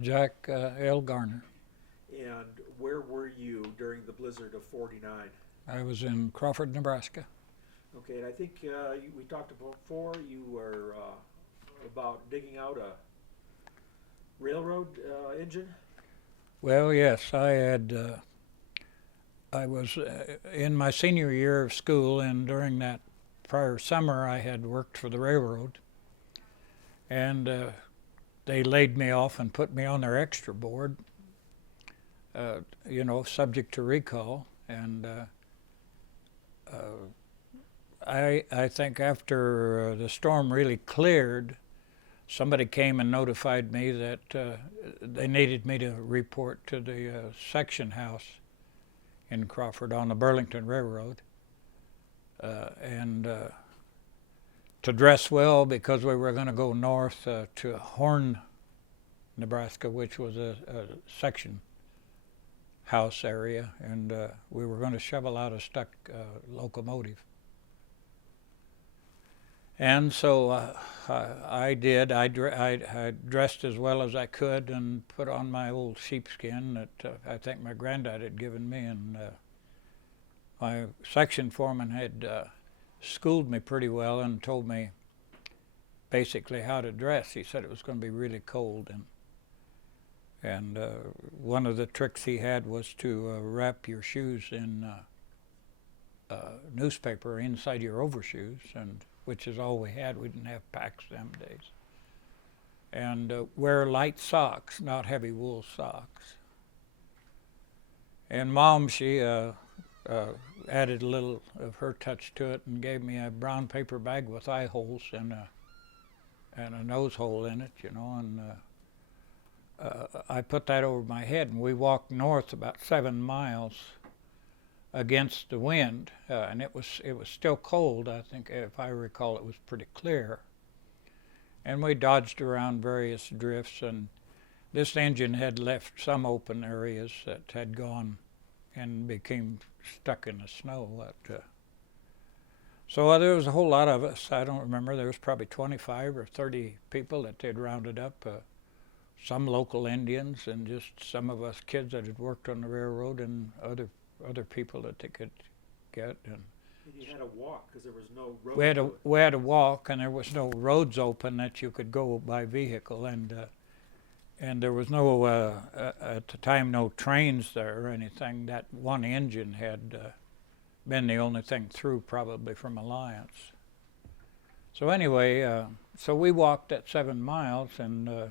Jack L. Garner. And where were you during the blizzard of '49? I was in Crawford, Nebraska. Okay, and I think we talked before. You were about digging out a railroad engine. Well, yes, I was in my senior year of school, and during that prior summer, I had worked for the railroad, and they laid me off and put me on their extra board, subject to recall. And uh, I think after the storm really cleared, somebody came and notified me that they needed me to report to the section house in Crawford on the Burlington Railroad, and to dress well because we were going to go north to Horn, Nebraska, which was a section house area, and we were going to shovel out a stuck locomotive. And so I did. I dressed as well as I could and put on my old sheepskin that I think my granddad had given me. And my section foreman had schooled me pretty well and told me basically how to dress. He said it was going to be really cold, and one of the tricks he had was to wrap your shoes in newspaper inside your overshoes, and which is all we had. We didn't have packs them days. And wear light socks, not heavy wool socks. And Mom, she added a little of her touch to it and gave me a brown paper bag with eye holes and a nose hole in it, and I put that over my head, and we walked north about 7 miles against the wind, and it was still cold. I think, if I recall, it was pretty clear. And we dodged around various drifts, and this engine had left some open areas that had gone and became stuck in the snow. So there was a whole lot of us. I don't remember. There was probably 25 or 30 people that they'd rounded up. Some local Indians and just some of us kids that had worked on the railroad, and other people that they could get. And you had to walk because there was no road. We had to walk, and there was no roads open that you could go by vehicle, and there was no at the time no trains there or anything. That one engine had been the only thing through, probably from Alliance. So anyway, so we walked that 7 miles, and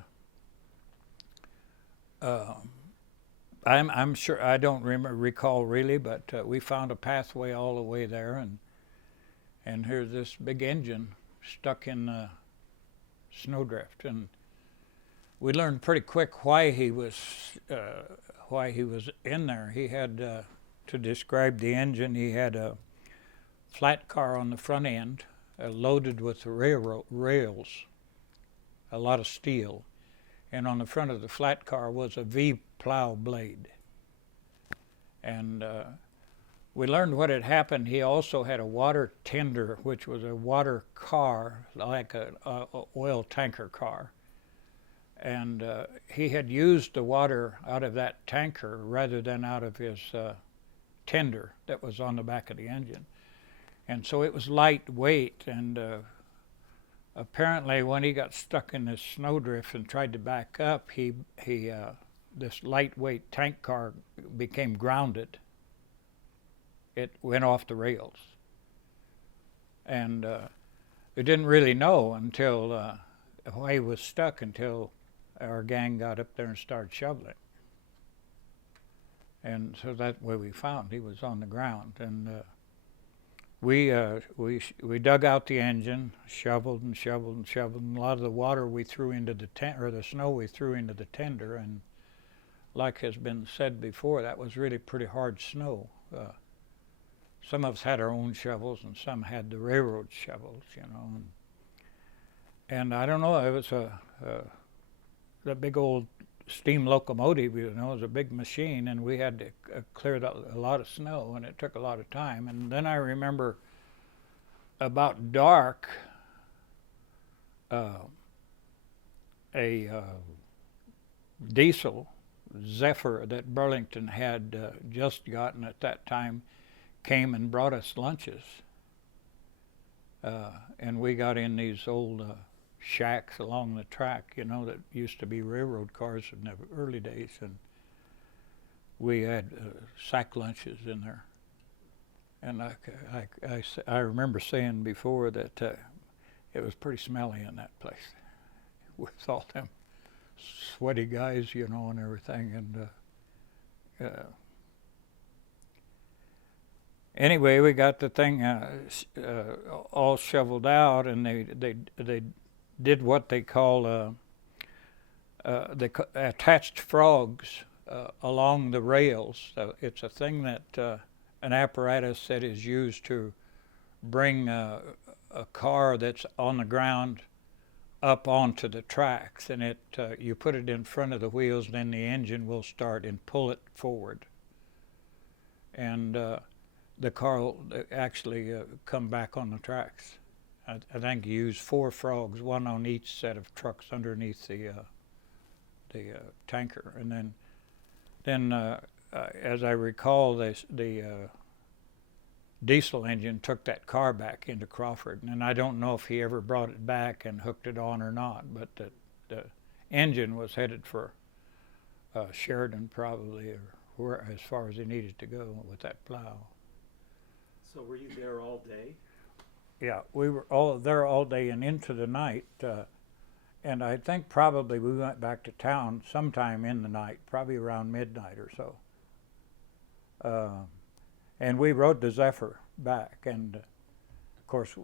I'm sure, I don't recall really, but we found a pathway all the way there, and here's this big engine stuck in snowdrift, and we learned pretty quick why he was in there. He had to describe the engine. He had a flat car on the front end, loaded with railroad rails, a lot of steel, and on the front of the flat car was a V plow blade. And we learned what had happened. He also had a water tender, which was a water car, like an oil tanker car. And he had used the water out of that tanker rather than out of his tender that was on the back of the engine. And so it was lightweight, and apparently when he got stuck in this snowdrift and tried to back up, he this lightweight tank car became grounded. It went off the rails. And we didn't really know until why he was stuck until our gang got up there and started shoveling. And so that's where we found he was on the ground. And we dug out the engine, shoveled and shoveled and shoveled, and a lot of the water we threw into the or the snow we threw into the tender, and like has been said before, that was really pretty hard snow. Some of us had our own shovels, and some had the railroad shovels, and I don't know, it was the big old steam locomotive, it was a big machine, and we had to clear a lot of snow, and it took a lot of time. And then I remember about dark, a diesel Zephyr that Burlington had just gotten at that time came and brought us lunches. And we got in these old shacks along the track, you know, that used to be railroad cars in the early days, and we had sack lunches in there. And I remember saying before that it was pretty smelly in that place with all them sweaty guys, you know, and everything. And anyway, we got the thing all shoveled out, and they did what they call attached frogs along the rails. It's a thing that an apparatus that is used to bring a car that's on the ground up onto the tracks, and you put it in front of the wheels, then the engine will start and pull it forward, and the car will actually come back on the tracks. I think you use 4 frogs, one on each set of trucks underneath the tanker, and then as I recall, the diesel engine took that car back into Crawford, and I don't know if he ever brought it back and hooked it on or not, but the engine was headed for Sheridan probably, or where, as far as he needed to go with that plow. So were you there all day? Yeah, we were all there all day and into the night, and I think probably we went back to town sometime in the night, probably around midnight or so. And we rode the Zephyr back, and of course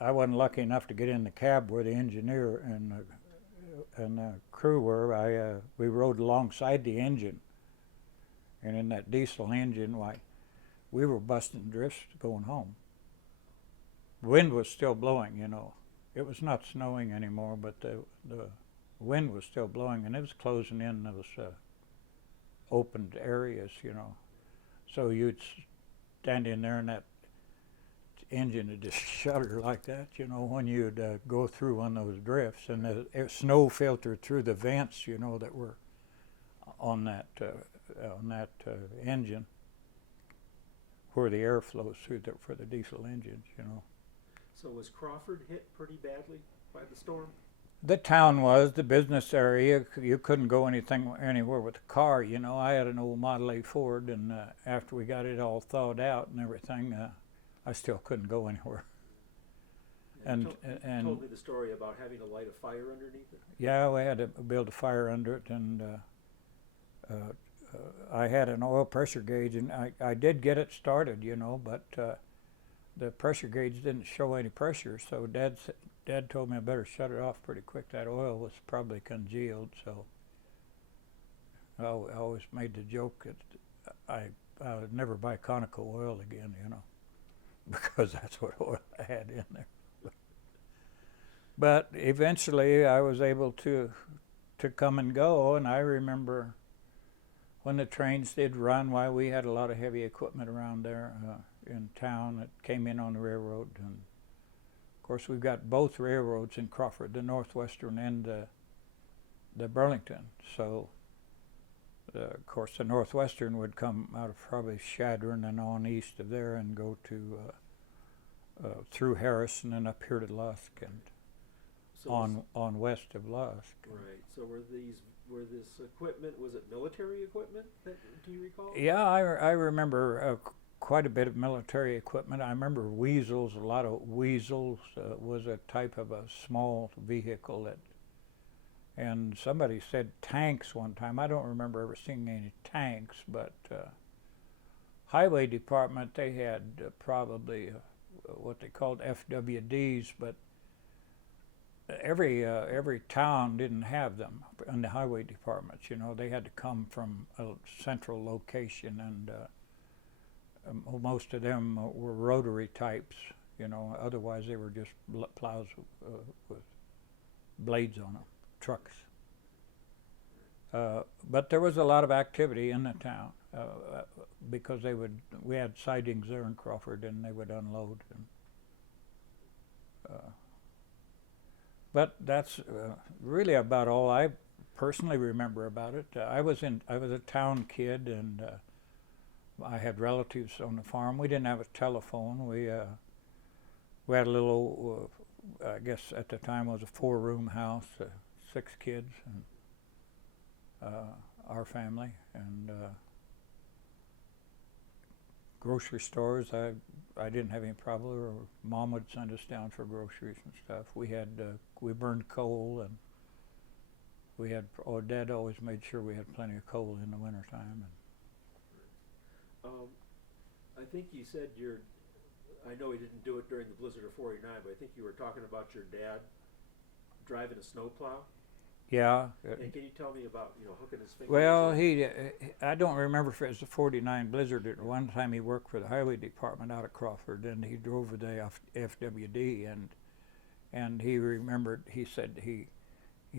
I wasn't lucky enough to get in the cab where the engineer and the crew were. We rode alongside the engine, and in that diesel engine, why, we were busting drifts going home. The wind was still blowing, you know. It was not snowing anymore, but the wind was still blowing, and it was closing in those opened areas, you know. So you'd stand in there and that engine would just shudder like that, you know, when you'd go through one of those drifts, and the snow filtered through the vents, you know, that were on that engine, where the air flows through for the diesel engines, you know. So was Crawford hit pretty badly by the storm? The town was, the business area, you couldn't go anywhere with a car, you know. I had an old Model A Ford, and after we got it all thawed out and everything, I still couldn't go anywhere. And told me the story about having to light a fire underneath it. Yeah, we had to build a fire under it, and I had an oil pressure gauge, and I did get it started, you know, but the pressure gauge didn't show any pressure, so Dad told me I better shut it off pretty quick. That oil was probably congealed, so I always made the joke that I would never buy Conoco oil again, you know, because that's what oil I had in there. But eventually I was able to come and go, and I remember when the trains did run, why, we had a lot of heavy equipment around there in town that came in on the railroad. And of course, we've got both railroads in Crawford, the Northwestern and the Burlington. So, of course, the Northwestern would come out of probably Chadron and on east of there and go to through Harrison and up here to Lusk and So on west of Lusk. Right. So were this equipment, was it military equipment? Do you recall? Yeah, I remember quite a bit of military equipment. I remember weasels, a lot of weasels was a type of a small vehicle and somebody said tanks one time. I don't remember ever seeing any tanks, but highway department, they had probably what they called FWDs, but every town didn't have them in the highway departments. You know, they had to come from a central location, and most of them were rotary types. You know, otherwise they were just plows with blades on them, trucks. But there was a lot of activity in the town because we had sidings there in Crawford, and they would unload. But that's really about all I personally remember about it. I was a town kid, and I had relatives on the farm. We didn't have a telephone. We had a little, I guess at the time it was a 4-room house, 6 kids, and our family, and grocery stores. I didn't have any problem. Or Mom would send us down for groceries and stuff. We burned coal, and Dad always made sure we had plenty of coal in the wintertime. I think you said I know he didn't do it during the blizzard of '49, but I think you were talking about your dad driving a snowplow. Yeah. And can you tell me about hooking his fingers? Well, I don't remember if it was the '49 blizzard. At one time, he worked for the highway department out of Crawford, and he drove the FWD, and he remembered. He said he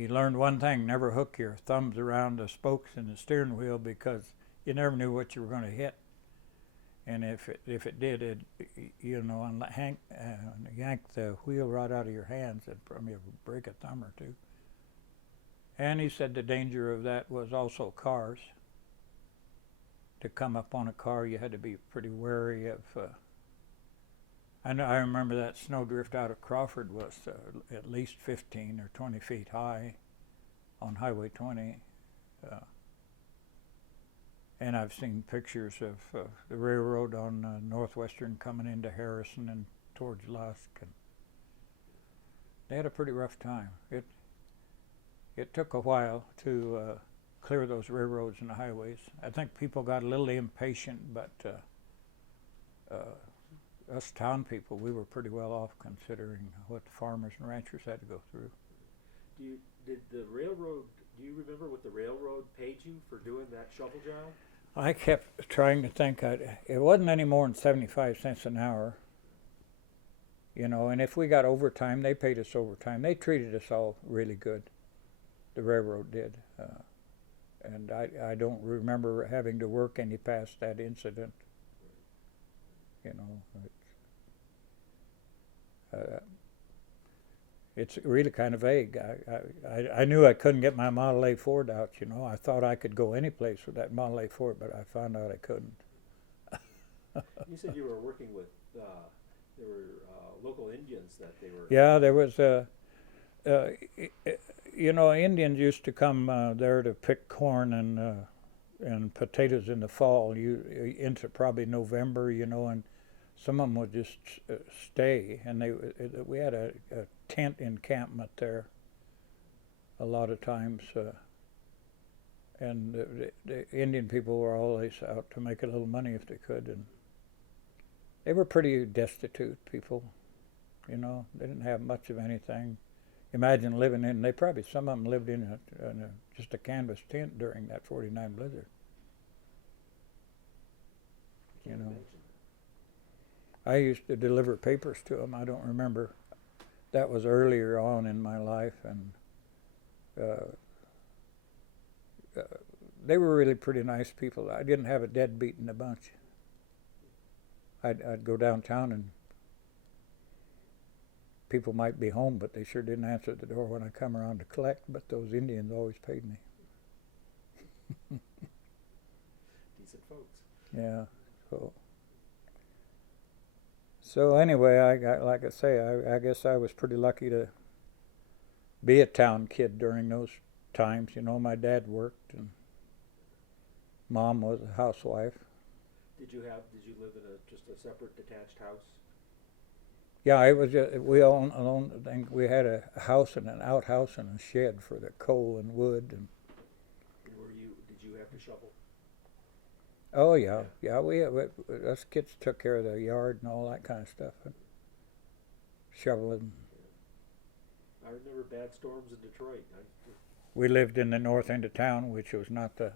learned one thing: never hook your thumbs around the spokes in the steering wheel, because you never knew what you were going to hit. And if it did, yank the wheel right out of your hands, it'd probably break a thumb or two. And he said the danger of that was also cars. To come up on a car, you had to be pretty wary of. I remember that snowdrift out of Crawford was at least 15 or 20 feet high on Highway 20. And I've seen pictures of the railroad on Northwestern coming into Harrison and towards Lusk. And they had a pretty rough time. It took a while to clear those railroads and the highways. I think people got a little impatient, but us town people, we were pretty well off considering what the farmers and ranchers had to go through. Do you remember what the railroad paid you for doing that shovel job? I kept trying to think. It wasn't any more than 75 cents an hour. And if we got overtime, they paid us overtime. They treated us all really good. The railroad did. And I don't remember having to work any past that incident. It's really kind of vague. I knew I couldn't get my Model A Ford out, I thought I could go any place with that Model A Ford, but I found out I couldn't. You said you were working with, there were local Indians that they were... Yeah, there was Indians used to come there to pick corn and potatoes in the fall, into probably November, and some of them would just stay, and we had a tent encampment there a lot of times, and the Indian people were always out to make a little money if they could, and they were pretty destitute people, they didn't have much of anything. Imagine living in, some of them lived in just a canvas tent during that '49 blizzard. I used to deliver papers to them. I don't remember. That was earlier on in my life, and they were really pretty nice people. I didn't have a deadbeat in the bunch. I'd go downtown and people might be home, but they sure didn't answer the door when I come around to collect, but those Indians always paid me. Decent folks. Yeah, so anyway, like I say, I guess I was pretty lucky to be a town kid during those times. My dad worked and Mom was a housewife. Did you live in just a separate detached house? Yeah, it was we owned. We had a house and an outhouse and a shed for the coal and wood. And did you have to shovel? Oh yeah. We us kids took care of the yard and all that kind of stuff, and shoveling. I remember bad storms in Detroit. We lived in the north end of town, which was not the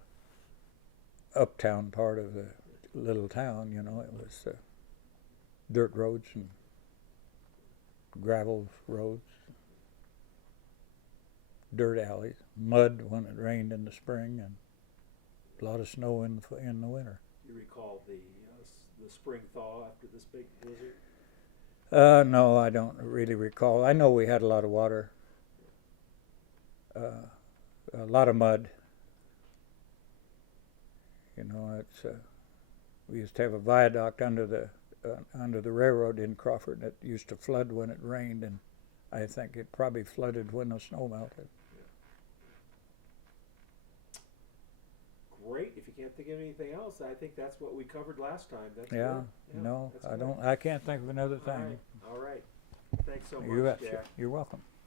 uptown part of the little town. It was dirt roads and gravel roads, dirt alleys, mud when it rained in the spring, and a lot of snow in the winter. You recall the spring thaw after this big blizzard? No, I don't really recall. I know we had a lot of water. a lot of mud. You know, we used to have a viaduct under the railroad in Crawford that used to flood when it rained, and I think it probably flooded when the snow melted. Great. If you can't think of anything else, I think that's what we covered last time. That's Yeah, good. Yeah, no, that's I good. don't. I can't think of another thing. All right. Thanks so You much, betcha. Jack. You're welcome.